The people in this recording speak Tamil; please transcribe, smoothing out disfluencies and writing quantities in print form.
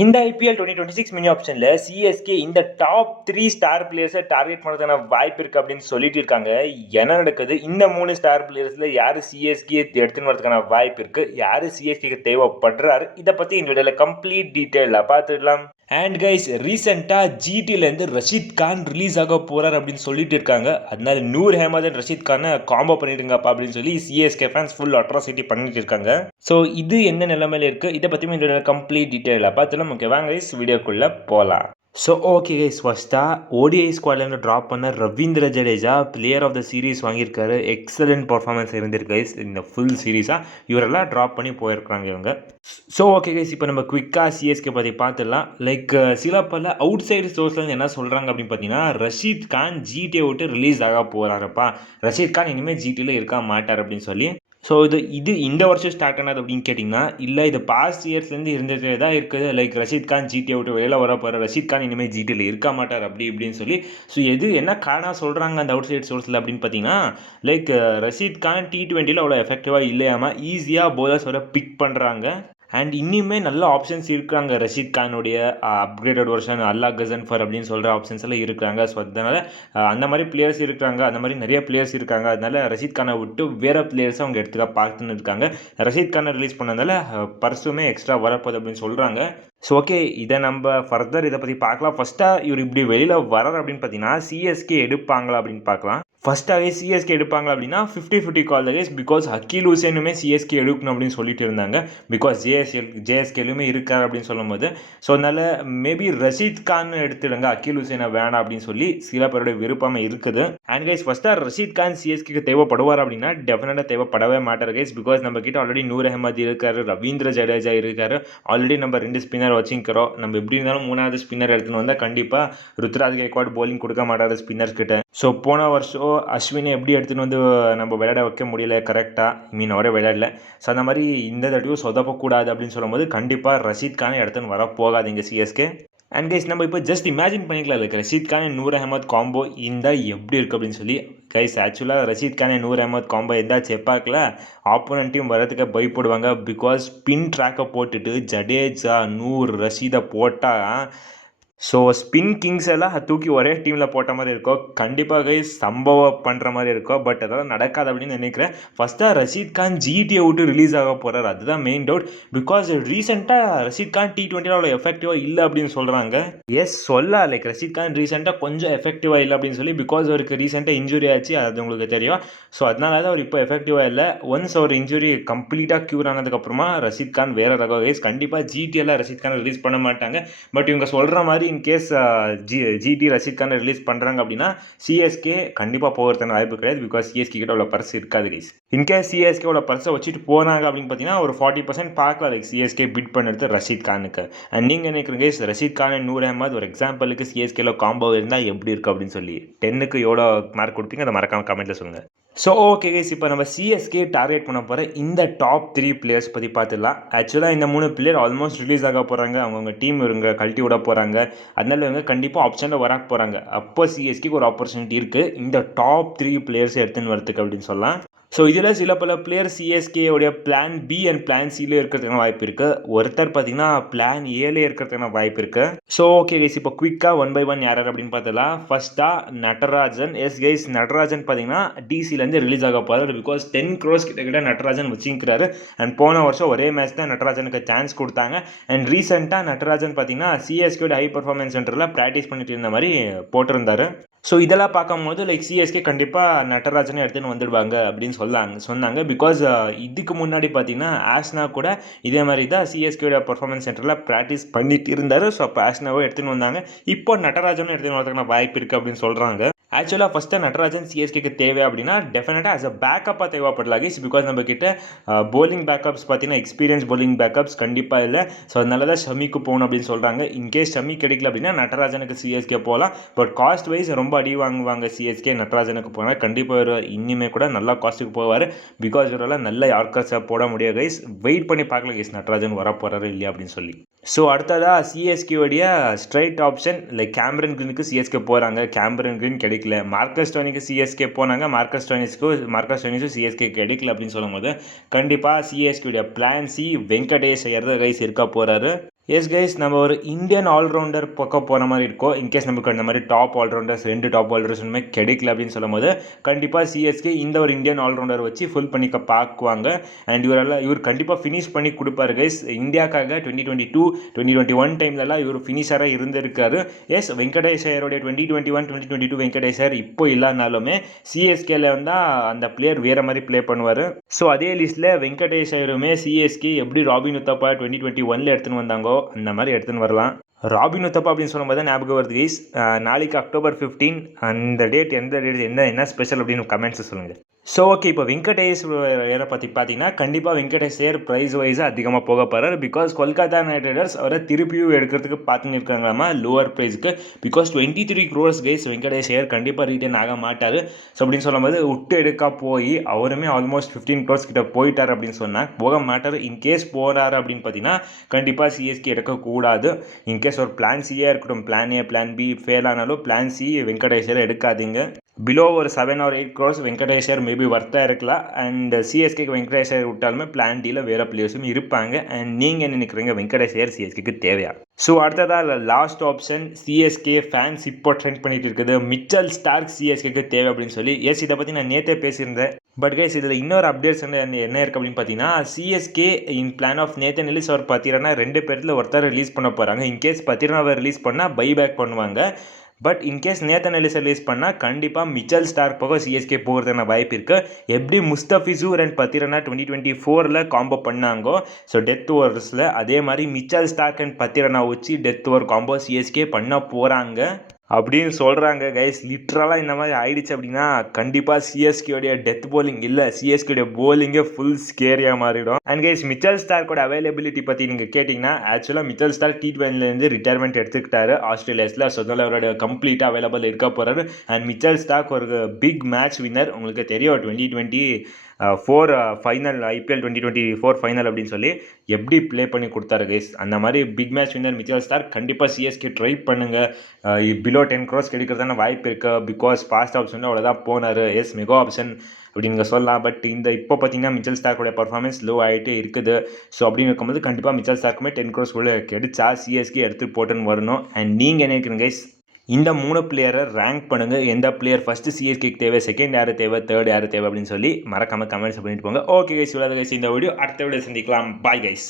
இந்த ஐபிஎல் 2026 மினி ஆப்ஷன்ல சிஎஸ்கே இந்த டாப் 3 ஸ்டார் பிளேயர்ஸை டார்கெட் பண்ணுறதுக்கான வாய்ப்பு இருக்கு அப்படின்னு சொல்லிட்டு இருக்காங்க. என்ன நடக்குது? இந்த 3 ஸ்டார் பிளேயர்ஸ்ல யாரு சிஎஸ்கே எடுத்துன்னு வரதுக்கான வாய்ப்பு இருக்கு? யாரு சிஎஸ்கேக்கு தேவைப்படுறாரு? இதை பத்தி இந்த வீடியோல கம்ப்ளீட் டீட்டெயிலாக பார்த்துடலாம். அண்ட் கைஸ், ரீசெண்டாக ஜிடிலேருந்து ரஷீத் கான் ரிலீஸ் ஆக போகிறார் அப்படின்னு சொல்லிட்டு இருக்காங்க. அதனால நூர் அஹமத் அண்ட் ரஷீத் கானை காம்போ பண்ணிடுங்கப்பா அப்படின்னு சொல்லி சிஎஸ்கே ஃபேன்ஸ் ஃபுல் அட்ராசிட்டி பண்ணிட்டு இருக்காங்க. ஸோ இது என்ன நிலைமையில இருக்குது, இதை பற்றி இந்த கம்ப்ளீட் டீட்டெயிலாக பார்த்துலாம். ஓகே வாங்க கைஸ், வீடியோக்குள்ளே போகலாம். ஸோ ஓகே கைஸ், ஃபஸ்ட்டாக ஓடிஐ ஸ்குவாட்லேருந்து ட்ராப் பண்ண Ravindra Jadeja player of the series வாங்கியிருக்காரு. எக்ஸலண்ட் பர்ஃபார்மன்ஸ் இருந்திருக்கு கைஸ் இந்த ஃபுல் சீரீஸாக. இவரெல்லாம் ட்ராப் பண்ணி போயிருக்காங்க இவங்க. ஸோ ஓகே கைஸ், இப்போ நம்ம குவிக்காக சிஎஸ்கே பற்றி பார்த்துடலாம். லைக் சில பல அவுட் சைடு சோர்ஸ்லேருந்து என்ன சொல்கிறாங்க அப்படின்னு பார்த்தீங்கன்னா, ரஷீத் கான் ஜிடியை விட்டு ரிலீஸ் ஆக போகிறாருப்பா, ரஷீத் கான் இனிமேல் ஜிடியில் இருக்க மாட்டார் அப்படின்னு சொல்லி. ஸோ இது இந்த வருஷம் ஸ்டார்ட் ஆனது அப்படின்னு கேட்டிங்கன்னா, இல்லை இது பாஸ்ட் இயர்ஸ்லேருந்து இருந்துகிட்டே தான் இருக்குது. லைக் ரஷீத் கான் ஜிடியை விட்டு வெளியில் வர போகிற, ரஷீத் கான் இனிமேல் ஜிடியில் இருக்க மாட்டார் அப்படி இப்படின்னு சொல்லி. ஸோ என்ன காரணம் சொல்கிறாங்க அந்த அவுட் சைட் சோர்ஸில் அப்படின்னு பார்த்தீங்கன்னா, லைக் ரஷீத் கான் T20 அவ்வளோ எஃபெக்டிவாக இல்லையாமல் ஈஸியாக போலர்ஸ் வர பிக் பண்ணுறாங்க. அண்ட் இன்னுமே நல்ல ஆப்ஷன்ஸ் இருக்காங்க. ரஷீத் கானுடைய அப்கிரேடட் வெர்ஷன் அல்லா கசன்ஃபர் அப்படின்னு சொல்கிற ஆப்ஷன்ஸ் எல்லாம் இருக்கிறாங்க. ஸோ அதனால் அந்த மாதிரி பிளேயர்ஸ் இருக்காங்க, அந்த மாதிரி நிறைய பிளேயர்ஸ் இருக்காங்க. அதனால ரஷீத் கானை விட்டு வேறு பிளேயர்ஸை அவங்க எடுத்துக்க பார்த்துன்னு இருக்காங்க. ரஷீத் கானை ரிலீஸ் பண்ணதால பர்ஸுமே எக்ஸ்ட்ரா வரப்போகுது அப்படின்னு சொல்கிறாங்க. ஸோ ஓகே, இதை நம்ம ஃபர்தர் இதை பற்றி பார்க்கலாம். ஃபஸ்ட்டாக இவர் இப்படி வெளியில் வரார் அப்படின்னு பார்த்தீங்கன்னா, சிஎஸ்கே எடுப்பாங்களா அப்படின்னு பார்க்கலாம். ஃபஸ்ட்டாகவே சிஎஸ்கே எடுப்பாங்க அப்படின்னா 50-50 கால் the case. Because Aqeel ஹுசேனுமே CSK எடுக்கணும் அப்படின்னு சொல்லிட்டு இருந்தாங்க. பிகாஸ் ஜேஎஸ்கேலுமே இருக்கார் அப்படின்னு சொல்லும்போது, ஸோ அதனால் மேபி ரஷீத் கான் எடுத்துடுங்க, அக்கீல் ஹுசேனை வேணாம் அப்படின்னு சொல்லி சில பேரோட விருப்பமே இருக்குது. அண்ட் கைஸ், ஃபஸ்ட்டாக ரஷீத் கான் சிஎஸ்கேக்கு தேவைப்படுவார் அப்படின்னா டெஃபினட்டாக தேவைப்படவே மாட்டார் கைஸ். பிகாஸ் நம்ம கிட்ட ஆல்ரெடி நூர் அஹமத் இருக்கார், ரவீந்திர ஜடேஜா இருக்கார். ஆல்ரெடி நம்ம 2 ஸ்பின்னர் வச்சுக்கிறோம். நம்ம எப்படி இருந்தாலும் 3வது ஸ்பின்னர் எடுத்துன்னு வந்தால் கண்டிப்பாக ருத்ராஜ் கைக்வாட் போலிங் கொடுக்க மாட்டார் ஸ்பின்னர்ஸ் கிட்ட. ஸோ போன வருஷம் அஸ்வினை எப்படி எடுத்துன்னு வந்து நம்ம விளையாட வைக்க முடியல கரெக்டாக, அவரே விளையாடல. ஸோ அந்த மாதிரி இந்த தடவையும் சொதப்பக்கூடாது அப்படின்னு சொல்லும்போது கண்டிப்பாக ரஷீத் கானை எடுத்துன்னு வர போகாதீங்க சிஎஸ்கே. அண்ட் கைஸ், நம்ம இப்போ ஜஸ்ட் இமேஜின் பண்ணிக்கலாம், இருக்கு ரஷீத் கான் நூர் அஹமத் காம்போ இருந்தால் எப்படி இருக்குது அப்படின்னு சொல்லி. கைஸ், ஆக்சுவலாக ரஷீத் கான் நூர் அஹமத் காம்போ இருந்தால் செப்பாக்கில் ஆப்போனண்ட்டையும் வரதுக்கு பயப்படுவாங்க. பிகாஸ் ஸ்பின் ட்ராக்கை போட்டுட்டு ஜடேஜா நூர் ரஷீதை போட்டால், ஸோ ஸ்பின் கிங்ஸ் எல்லாம் தூக்கி ஒரே டீமில் போட்ட மாதிரி இருக்கும். கண்டிப்பாக கைஸ் சம்பவம் பண்ணுற மாதிரி இருக்கும். பட் அதெல்லாம் நடக்காது அப்படின்னு நினைக்கிறேன். ஃபஸ்ட்டாக ரஷீத் கான் ஜிடியை விட்டு ரிலீஸ் ஆக போகிறார், அதுதான் மெயின் டவுட். பிகாஸ் ரீசெண்டாக ரஷீத் கான் T20 அவ்வளோ எஃபெக்டிவாக இல்லை அப்படின்னு சொல்கிறாங்க. எஸ் சொல்லலாம், லைக் ரஷீத் கான் ரீசெண்டாக கொஞ்சம் எஃபெக்டிவாக இல்லை அப்படின்னு சொல்லி. பிகாஸ் அவருக்கு ரீசெண்டாக இன்ஜுரி ஆச்சு, அது உங்களுக்கு தெரியும். ஸோ அதனால தான் அவர் இப்போ எஃபெக்டிவாக இல்லை. ஒன்ஸ் அவர் இன்ஜுரி கம்ப்ளீட்டாக க்யூர் ஆனதுக்கப்புறமா ரஷீத் கான் வேறு ரகம் கைஸ். கண்டிப்பாக ஜிடியில் ரஷீத் கான் ரிலீஸ் பண்ண மாட்டாங்க. பட் இவங்க சொல்கிற மாதிரி இன்கேஸ் ஜிடி ரஷீத் கானை ரிலீஸ் பண்ணுறாங்க அப்படின்னா சிஎஸ்கே கண்டிப்பாக போகிறதுக்கான வாய்ப்பு கிடையாது. பிகாஸ் சிஎஸ்கே கிட்ட உள்ள பர்ஸ் இருக்காது கைஸ். இன்கேஸ் சிஎஸ்கே உள்ள பர்ஸை வச்சுட்டு போனாங்க அப்படின்னு பார்த்தீங்கன்னா ஒரு 40% பார்க்கலாம் லைக் சிஎஸ்கே பிட் பண்ணுறது ரஷீத் கானுக்கு. அண்ட் நீங்கள் நினைக்கிறீங்க கைஸ், ரஷீத் கான் நூர் அஹமத் ஒரு எக்ஸாம்பிளுக்கு சிஎஸ்கேல காம்போ இருந்தால் எப்படி இருக்குது அப்படின்னு சொல்லி 10க்கு எவ்வளோ மார்க் கொடுப்பீங்க அதை மறக்காம கமெண்ட்டில் சொல்லுங்கள். ஸோ ஓகே கைஸ், இப்போ நம்ம சிஎஸ்கே டார்கெட் பண்ண போகிற இந்த டாப் 3 பிளேயர்ஸ் பற்றி பார்த்துடலாம். ஆக்சுவலாக இந்த 3 பிளேயர் ஆல்மோஸ்ட் ரிலீஸ் ஆக போகிறாங்க. அவங்கவுங்க டீம் இவங்க கழட்டி விட போகிறாங்க. அதனால இவங்க கண்டிப்பாக ஆப்ஷனில் வர போகிறாங்க. அப்போ சிஎஸ்கேக்கு ஒரு ஆப்பர்ச்சுனிட்டி இருக்குது இந்த டாப் 3 பிளேயர்ஸ் எடுத்துன்னு வரதுக்கு அப்படின்னு சொல்லலாம். ஸோ இதில் சில பல பிளேயர் சிஎஸ்கேவுடைய பிளான் பி அண்ட் பிளான் சியில் இருக்கிறதுக்கான வாய்ப்பு இருக்குது. ஒருத்தர் பார்த்தீங்கன்னா பிளான் ஏல இருக்கிறதுக்கான வாய்ப்பு இருக்குது. ஸோ ஓகே கைஸ், இப்போ குயிக்காக 1 by 1 யார் அப்படின்னு பார்த்தலாம். ஃபர்ஸ்ட்டாக நட்ராஜன். எஸ் கைஸ், நட்ராஜன் பார்த்தீங்கன்னா டிசிலேருந்து ரிலீஸ் ஆக போகிறார். பிகாஸ் 10 crores கிட்ட நட்ராஜன் வச்சுக்கிறாரு. அண்ட் போன வருஷம் ஒரே மேட்ச் தான் நட்ராஜனுக்கு சான்ஸ் கொடுத்தாங்க. அண்ட் ரீசெண்டாக நட்ராஜன் பார்த்தீங்கன்னா சிஎஸ்கேயோட ஹை பர்ஃபார்மன்ஸ் சென்டரில் ப்ராக்டிஸ் பண்ணிட்டு இருந்த மாதிரி போட்டிருந்தாரு. ஸோ இதெல்லாம் பார்க்கும்போது லைக் சிஎஸ்கே கண்டிப்பாக நட்ராஜனை எடுத்துன்னு வந்துடுவாங்க அப்படின்னு சொன்னாங்க. பிகாஸ் இதுக்கு முன்னாடி பார்த்தீங்கன்னா ஆஷ்னா கூட இதே மாதிரி தான் சிஎஸ்கேயோட பர்ஃபார்மன்ஸ் சென்டரில் ப்ராக்டிஸ் பண்ணிட்டு இருந்தார். ஸோ அப்போ ஆஷ்னாவை எடுத்துன்னு வந்தாங்க. இப்போ நட்ராஜனும் எடுத்துன்னு வரதுக்கான வாய்ப்பு இருக்குது அப்படின்னு சொல்கிறாங்க. ஆக்சுவலாக ஃபஸ்ட்டு நட்ராஜன் சிஎஸ்கேக்கு தேவை அப்படின்னா டெஃபினட்டாக ஆஸ் அ பேக்கப்பாக தேவைப்படலாம் கைஸ். பிகாஸ் நம்ம கிட்ட போலிங் பேக்கப்ஸ் பார்த்தீங்கன்னா எக்ஸ்பீரியன்ஸ் போலிங் பேக்கப்ஸ் கண்டிப்பாக இல்லை. ஸோ அதனால தான் ஷமிக்கு போகணும் அப்படின்னு சொல்கிறாங்க. இன்கேஸ் ஷமி கிடைக்கல அப்படின்னா நட்ராஜனுக்கு சிஎஸ்கே போகலாம். பட் காஸ்ட் வைஸ் ரொம்ப அடி வாங்குவாங்க சிஎஸ்கே நட்ராஜனுக்கு போனால். கண்டிப்பாக ஒரு இனிமே கூட நல்லா காஸ்ட்டுக்கு போவார். பிகாஸ் இவரெல்லாம் நல்ல யார்க்கர்ஸை போட முடியாது கைஸ். வெயிட் பண்ணி பார்க்கல கைஸ் நட்ராஜன் வர போகிறாரு இல்லையா அப்படின்னு சொல்லி. ஸோ அடுத்ததாக சிஎஸ்கேவுடைய ஸ்ட்ரைட் ஆப்ஷன் லைக் கேமரன் கிரீனுக்கு சிஎஸ்கே போகிறாங்க. கேமரன் கிரீன் கிடைக்கல. மார்க்கஸ் டோனிக்கு சிஎஸ்கே போனாங்க. மார்க்கஸ் டோனிஸும் சிஎஸ்கே கிடைக்கல அப்படின்னு சொல்லும்போது கண்டிப்பாக சிஎஸ்கேவுடைய plan C Venkatesh Iyer guys இருக்க போகிறாரு. எஸ் கைஸ், நம்ம ஒரு இந்தியன் ஆல்ரவுண்டர் பக்கம் போகிற மாதிரி இருக்கும். இன்கேஸ் நமக்கு அந்த மாதிரி டாப் ஆல்ரவுண்டர்ஸ் 2 டாப் ஆல்ரவுண்டர்ஸுமே கிடைக்கல அப்படின்னு சொல்லும் போது கண்டிப்பாக சிஎஸ்கே இந்த ஒரு இந்தியன் ஆல்ரவுண்டர் வச்சு ஃபுல் பண்ணிக்க பார்க்குவாங்க. அண்ட் இவர் கண்டிப்பாக ஃபினிஷ் பண்ணி கொடுப்பாரு கைஸ். இந்தியாக்காக 2022 2021 டைம்லலாம் இவர் ஃபினிஷராக இருந்திருக்காரு. எஸ், வெங்கடேஷ் ஐயருடைய 2021 2022 வெங்கடேஷ் ஐயர் இப்போ இல்லாதனாலுமே சிஎஸ்கேல வந்தால் அந்த பிளேயர் வேறு மாதிரி ப்ளே பண்ணுவார். ஸோ அதே லிஸ்ட்டில் வெங்கடேஷ் ஐயருமே சிஎஸ்கே எப்படி ராபின் உத்தப்பா 2021 எடுத்துன்னு வந்தாங்க அந்த மாதிரி எடுத்துன்னு வரலாம். ராபின் உத்தப்பா அப்படின்னு சொல்லும்போது ஞாபகம் வருது கைஸ். நாளைக்கு October 15 அந்த டேட் எந்த டேட் என்ன ஸ்பெஷல் அப்படின்னு கமெண்ட்ஸ் சொல்லுங்கள். ஸோ ஓகே, இப்போ வெங்கடேஷ் ஐயரை பற்றி பார்த்தீங்கன்னா கண்டிப்பாக வெங்கடேஷ் ஐயர் ப்ரைஸ் வைஸாக அதிகமாக போக போகிறார். பிகாஸ் கொல்கத்தா நைட் ரைடர்ஸ் அவரை திருப்பியும் எடுக்கிறதுக்கு பார்த்துன்னு இருக்காங்களாமா லோவர் ப்ரைஸுக்கு. Because 23 crores guys Venkatesh Iyer கண்டிப்பாக ரீட்டைன் ஆக மாட்டார். ஸோ அப்படின்னு சொல்லும்போது விட்டு எடுக்க போய் அவருமே ஆல்மோஸ்ட் 15 crores கிட்ட போயிட்டார் அப்படின்னு சொன்னால் போக மாட்டார். இன்கேஸ் போகிறாரு அப்படின்னு பார்த்தீங்கன்னா கண்டிப்பாக சிஎஸ்கே எடுக்கக்கூடாது. இன்கேஸ் ஒரு பிளான் சியாக இருக்கட்டும், plan A plan B fail ஆனாலும் பிளான் சி வெங்கடேஷ் ஐயர் எடுக்காதீங்க. பிலோ ஒரு 7 or 8 crores Venkatesh Iyer maybe வர்த்தாக இருக்கலாம். அண்ட் சிஎஸ்கேக்கு வெங்கடேஷ் ஐயர் விட்டாலுமே பிளான் டியில் வேறு பிளேயர்ஸும் இருப்பாங்க. அண்ட் நீங்கள் என்ன நினைக்கிறீங்க, வெங்கடேஷ் ஐயர் சிஎஸ்கேக்கு தேவையா? ஸோ அடுத்ததாக லாஸ்ட் ஆப்ஷன் சிஎஸ்கே ஃபேன்ஸ் இப்போ ட்ரெண்ட் பண்ணிட்டு இருக்குது, மிச்சல் ஸ்டார்க் சிஎஸ்கேக்கு தேவை அப்படின்னு சொல்லி. எஸ், இதை பற்றி நான் நேற்றே பேசியிருந்தேன். பட் கைஸ், இதில் இன்னொரு அப்டேட்ஸ் என்ன இருக்குது அப்படின்னு பார்த்தீங்கன்னா CSK in plan of Nathan Ellis அவர் பார்த்தீங்கன்னா 2 பேரில் ஒருத்தர் ரிலீஸ் பண்ண போகிறாங்க. இன்கேஸ் பத்திரனாவை ரிலீஸ் பண்ணால் பை பேக் பண்ணுவாங்க. But in case Nathan Ellis release பண்ணால் கண்டிப்பாக மிச்சல் ஸ்டார்க் போக சிஎஸ்கே போகிறதுக்கான வாய்ப்பு இருக்குது. எப்படி முஸ்தபிசூர் அண்ட் பத்திரனா 2024 காம்போ பண்ணாங்கோ, ஸோ டெத் ஓவர்ஸில் அதே மாதிரி மிச்சல் ஸ்டார்க் அண்ட் பத்திரனா வச்சு டெத் ஓவர் காம்போ சிஎஸ்கே பண்ண போகிறாங்க அப்படின்னு சொல்கிறாங்க கைஸ். லிட்ரலாக இந்த மாதிரி ஆயிடுச்சு அப்படின்னா கண்டிப்பாக சிஎஸ்கேடைய டெத் போலிங் இல்லை, சிஎஸ்கேடைய போலிங்கே ஃபுல் ஸ்கேரியாக மாறிடும். அண்ட் கைஸ், மிச்சல் ஸ்டார்க்கோட அவைலபிலிட்டி பற்றி நீங்கள் கேட்டிங்கன்னா ஆக்சுவலாக மிச்சல் ஸ்டார்க் T20 ரிட்டையர்மெண்ட் எடுத்துக்கிட்டாரு ஆஸ்திரேலியாஸில். ஸோ அதனால் அவரோட கம்ப்ளீட்டாக அவைலபிள் இருக்க போகிறாரு. அண்ட் மிச்சல் ஸ்டார்க் ஒரு பிக் மேட்ச் வின்னர், உங்களுக்கு தெரியும் 2024 ஃபைனல் IPL 2024 ஃபைனல் அப்படின்னு சொல்லி எப்படி ப்ளே பண்ணி கொடுத்தாரு கைஸ். அந்த மாதிரி big match winner Mitchell Starc. கண்டிப்பாக சிஎஸ்கே ட்ரை பண்ணுங்கள். பிலோ 10 crores கிடைக்கிறதான வாய்ப்பு இருக்குது. பிகாஸ் பாஸ்ட் ஆப்ஷன் அவ்வளோதான் போனார். எஸ், மெகா ஆப்ஷன் அப்படின்னு சொல்லலாம். பட் இப்போ பார்த்தீங்கன்னா மிச்சல் ஸ்டார்க்கோட பர்ஃபார்மன்ஸ் லோ ஆகிட்டே இருக்குது. ஸோ அப்படின்னு இருக்கும்போது கண்டிப்பாக மிச்சல் ஸ்டார்க்குமே 10 crores கிடைச்சா சிஎஸ்கே எடுத்து போட்டுன்னு வரணும். அண்ட் நீங்கள் என்ன நினைக்கிறீங்க கைஸ், இந்த 3 பிளேயரை ரேங்க் பண்ணுங்கள். எந்த பிளேயர் ஃபஸ்ட்டு சிஎஸ்கேக்கு தேவை, செகண்ட் யார் தேவை, தேர்ட் யார் தேவை அப்படின்னு சொல்லி மறக்காமல் கமெண்ட்ஸ் பண்ணிட்டு போங்க. ஓகே கைஸ், இவ்வளோ கைஸ் இந்த வீடியோ. அடுத்த வீடியோ சந்திக்கலாம். Bye guys.